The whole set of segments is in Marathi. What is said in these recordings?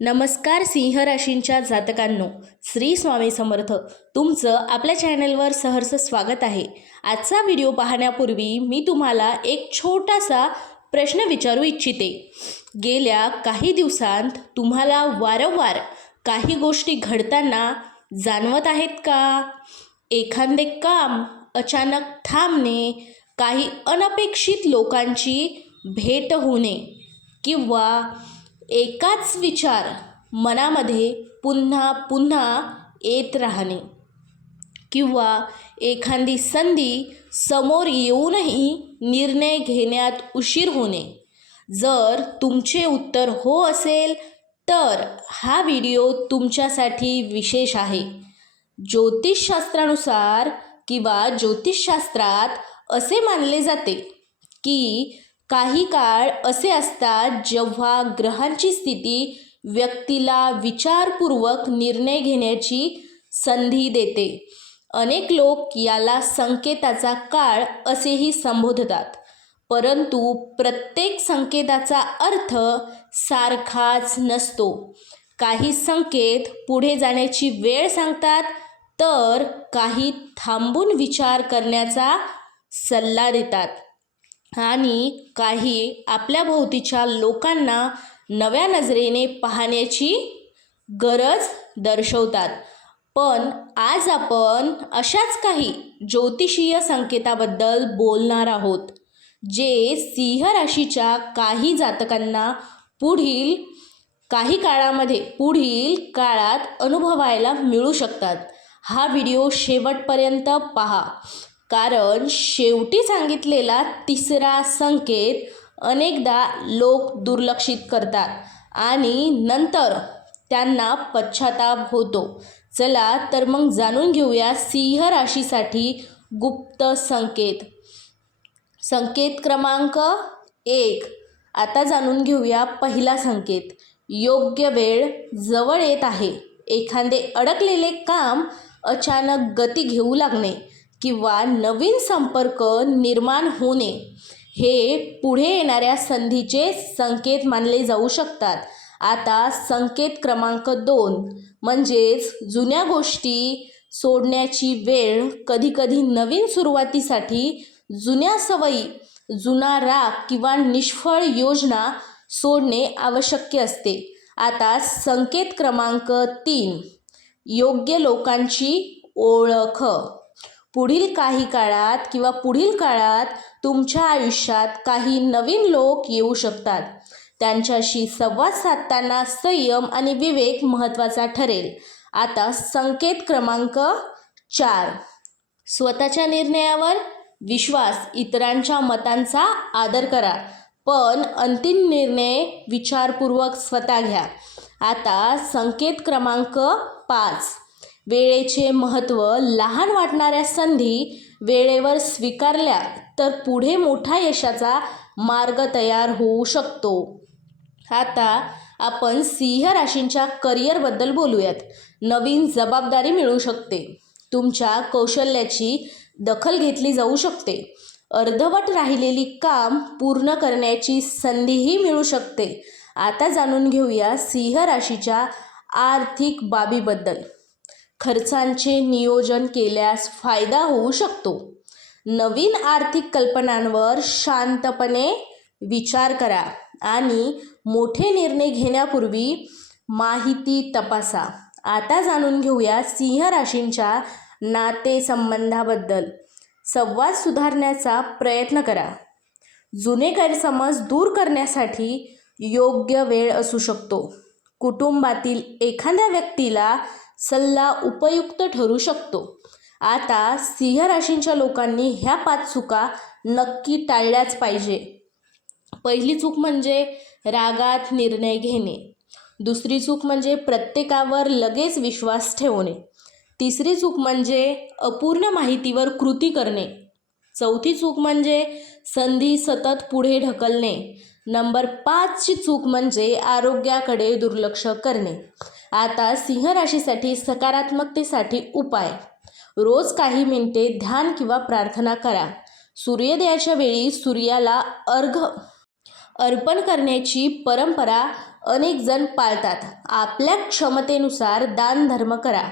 नमस्कार सिंह राशींच्या जातकांनो, श्री स्वामी समर्थ. तुमचं आपल्या चॅनलवर सहर्ष स्वागत आहे. आजचा व्हिडिओ पाहण्यापूर्वी मी तुम्हाला एक छोटासा प्रश्न विचारू इच्छिते. गेल्या काही दिवसांत तुम्हाला वारंवार काही गोष्टी घडताना जाणवत आहेत का? एखादे काम अचानक थांबणे, काही अनपेक्षित लोकांची भेट होणे किंवा एकाच विचार मनामध्ये पुन्हा पुन्हा येत राहणे किंवा एखादी संधी समोर येऊनही निर्णय घेण्यात उशीर होणे. जर तुमचे उत्तर हो असेल तर हा व्हिडिओ तुमच्यासाठी विशेष आहे. ज्योतिषशास्त्रानुसार किंवा ज्योतिषशास्त्रात असे मानले जाते की काही काळ असे असतात जेव्हा ग्रहांची स्थिती व्यक्तीला विचारपूर्वक निर्णय घेण्याची संधी देते. अनेक लोक याला संकेताचा काळ असेही संबोधतात, परंतु प्रत्येक संकेताचा अर्थ सारखाच नसतो. काही संकेत पुढे जाण्याची वेळ सांगतात, तर काही थांबून विचार करण्याचा सल्ला देतात आणि काही आपल्या भोवतीच्या लोकांना नव्या नजरेने पाहण्याची गरज दर्शवतात. पण आज आपण अशाच काही ज्योतिषीय संकेताबद्दल बोलणार आहोत, जे सिंह राशीच्या काही जातकांना पुढील काळात अनुभवायला मिळू शकतात. हा व्हिडिओ शेवटपर्यंत पहा, कारण शेवटी सांगितलेला तिसरा संकेत अनेकदा लोक दुर्लक्षित करतात आणि नंतर त्यांना पश्चाताप होतो. चला तर मग जाणून घेऊया सिंह राशीसाठी गुप्त संकेत. संकेत क्रमांक 1. आता जाणून घेऊया पहिला संकेत. योग्य वेळ जवळ येत आहे. एखादे अडकलेले काम अचानक गती घेऊ लागणे किंवा नवीन संपर्क निर्माण होणे हे पुढे येणाऱ्या संधीचे संकेत मानले जाऊ शकतात. आता संकेत क्रमांक 2 म्हणजेच जुन्या गोष्टी सोडण्याची वेळ. कधीकधी नवीन सुरुवातीसाठी जुन्या सवयी, जुना राग किंवा निष्फळ योजना सोडणे आवश्यक असते. आता संकेत क्रमांक 3 योग्य लोकांची ओळख. पुढील काळात तुमच्या आयुष्यात काही नवीन लोक येऊ शकतात. त्यांच्याशी संवाद साधताना संयम आणि विवेक महत्त्वाचा ठरेल. आता संकेत क्रमांक 4 स्वतःच्या निर्णयावर विश्वास. इतरांच्या मतांचा आदर करा, पण अंतिम निर्णय विचारपूर्वक स्वतः घ्या. आता संकेत क्रमांक 5 वेळेचे महत्त्व. लहान वाटणाऱ्या संधी वेळेवर स्वीकारल्या तर पुढे मोठा यशाचा मार्ग तयार होऊ शकतो. आता आपण सिंह राशींच्या करिअरबद्दल बोलूयात. नवीन जबाबदारी मिळू शकते. तुमच्या कौशल्याची दखल घेतली जाऊ शकते. अर्धवट राहिलेली काम पूर्ण करण्याची संधीही मिळू शकते. आता जाणून घेऊया सिंह राशीच्या आर्थिक बाबीबद्दल. खर्चांचे नियोजन केल्यास फायदा होऊ शकतो. नवीन आर्थिक कल्पनांवर शांतपणे विचार करा आणि मोठे निर्णय घेण्यापूर्वी माहिती तपासा. आता जाणून घेऊया सिंह राशींच्या नातेसंबंधाबद्दल. संवाद सुधारण्याचा प्रयत्न करा. जुने गैरसमज दूर करण्यासाठी योग्य वेळ असू शकतो. कुटुंबातील एखाद्या व्यक्तीला सल्ला उपयुक्त ठरू शकतो. आता सिंह राशींच्या लोकांनी ह्या 5 चुका नक्की टाळल्याच पाहिजे. पहिली चूक म्हणजे रागात निर्णय घेणे. दुसरी चूक म्हणजे प्रत्येकावर लगेच विश्वास ठेवणे. तिसरी चूक म्हणजे अपूर्ण माहितीवर कृती करणे. चौथी चूक म्हणजे संधी सतत पुढे ढकलणे. नंबर 5ची चूक म्हणजे आरोग्याकडे दुर्लक्ष करणे. आता सिंह राशीसाठी सकारात्मकतेसाठी उपाय. रोज काही मिनिटे ध्यान किंवा प्रार्थना करा. सूर्योदयाच्या वेळी सूर्याला अर्घ्य अर्पण करण्याची परंपरा अनेक जण पाळतात. आपल्या क्षमतेनुसार दान धर्म करा.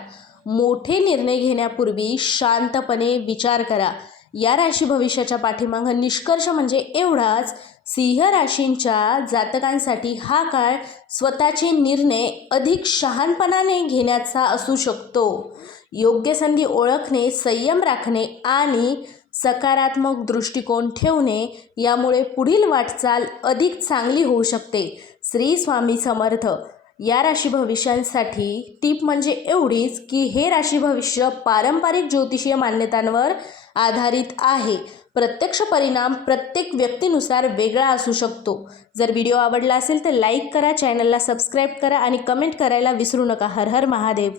मोठे निर्णय घेण्यापूर्वी शांतपणे विचार करा. या राशी भविष्याच्या पाठीमागं निष्कर्ष म्हणजे एवढाच, सिंह राशींच्या जातकांसाठी हा काळ स्वतःचे निर्णय अधिक शहाणपणाने घेण्याचा असू शकतो. योग्य संधी ओळखणे, संयम राखणे आणि सकारात्मक दृष्टिकोन ठेवणे यामुळे पुढील वाटचाल अधिक चांगली होऊ शकते. श्री स्वामी समर्थ. या राशी भविष्यांसाठी टीप म्हणजे एवढीच की हे राशी भविष्य पारंपरिक ज्योतिषीय मान्यतांवर आधारित आहे. प्रत्यक्ष परिणाम प्रत्येक व्यक्तीनुसार वेगळा असू शकतो. जर व्हिडिओ आवडला असेल तर लाईक करा, चॅनलला सबस्क्राईब करा आणि कमेंट करायला विसरू नका. हर हर महादेव.